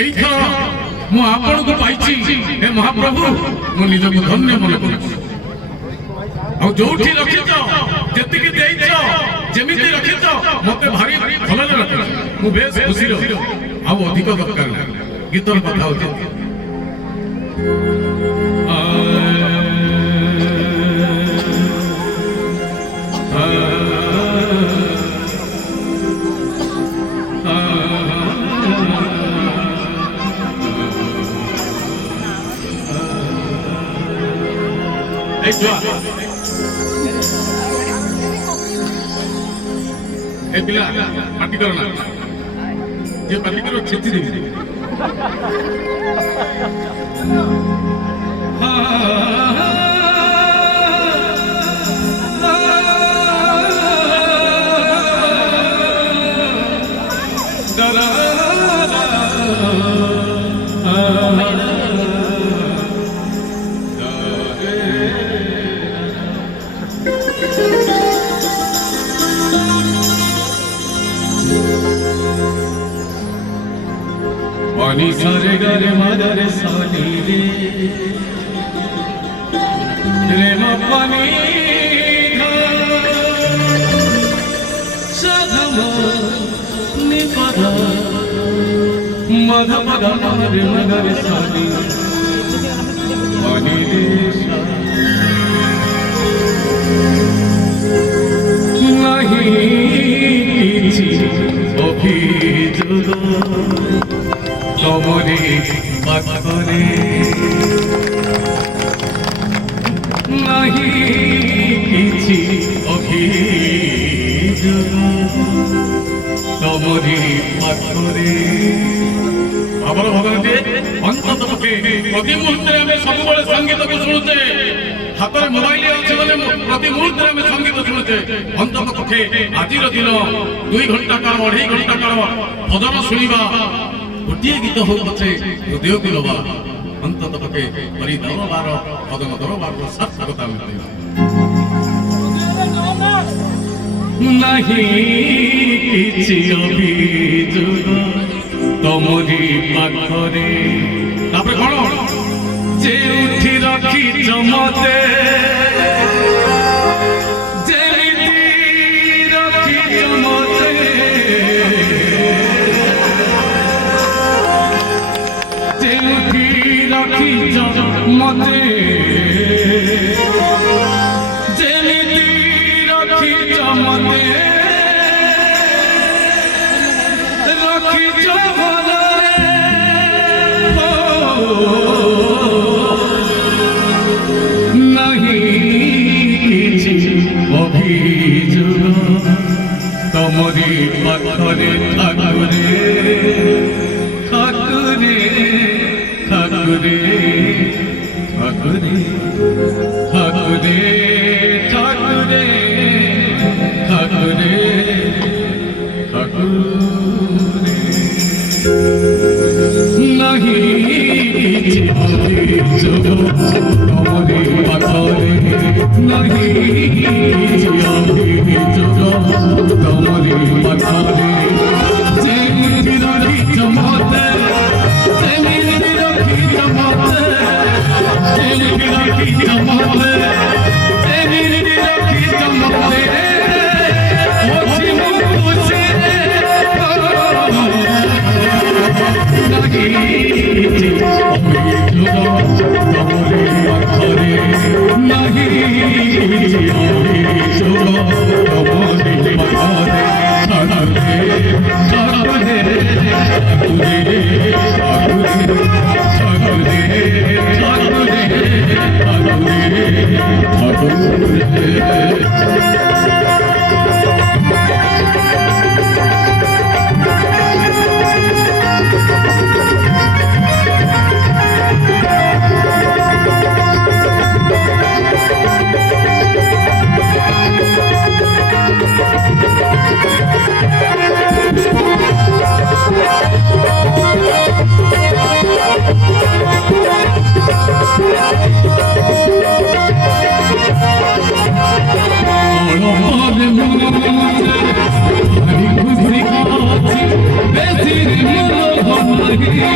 एइथर मु आपण को पाइछि हे महाप्रभु मु निजको धन्य मन करूछि आ जोठी रखिछ जतिके देइछ जेमिति रखिछ मते भारी भलले रखिछ मु बेस खुशी रो आ अधिक दरकार गीतर कथा होते ए पिला पार्टी करो ना ये पार्टी करो छेची दे पानी सारे गरे मदरे सानी रे मा पानी सधम निपद मध पद रे मदरे सानी पानी देशा नहीं किछि अभियोग तमरे पाखरे नहीं किछि अभियोग तमरे पाखरे आबर भगवान अंतत पक्षे प्रति मुहूर्ते आम सब संगीत को शुणुचे हाथ में मोबाइल अच्छे प्रति मुहूर्ते आम संगीत शुणुचे अंतत पक्षे आज दिन 2 घंटा काल 2.5 घंटा काल भजन शुणा गोटे गीत हो पचे हृदय को लबा अंतत पक्षे हरि दरबार भजन दरबार सार्थकता मिले नहीं किछि अभियोग तमरी पाखरे तापर कोन जे उठी रखी जमते जेमिति रखी जमते जे उठी रखी जमते जेमिति रखी जमते रखी जमते नहीं किछि अभियोग तमरी पाखरे ठाकुरे ठाकुरे ठाकुरे ठाकुरे ठाकुरे ठाकुरे ठाकुरे ठाकुरे नहीं किछि अभियोग तमरी पाखरे नहीं किछि अभियोग तमरी पाखरे जेमिति रखी जमते जेमिति रखी जमते जेमिति रखी जमते जेमिति रखी जमते ओछि मुझे ठाकुर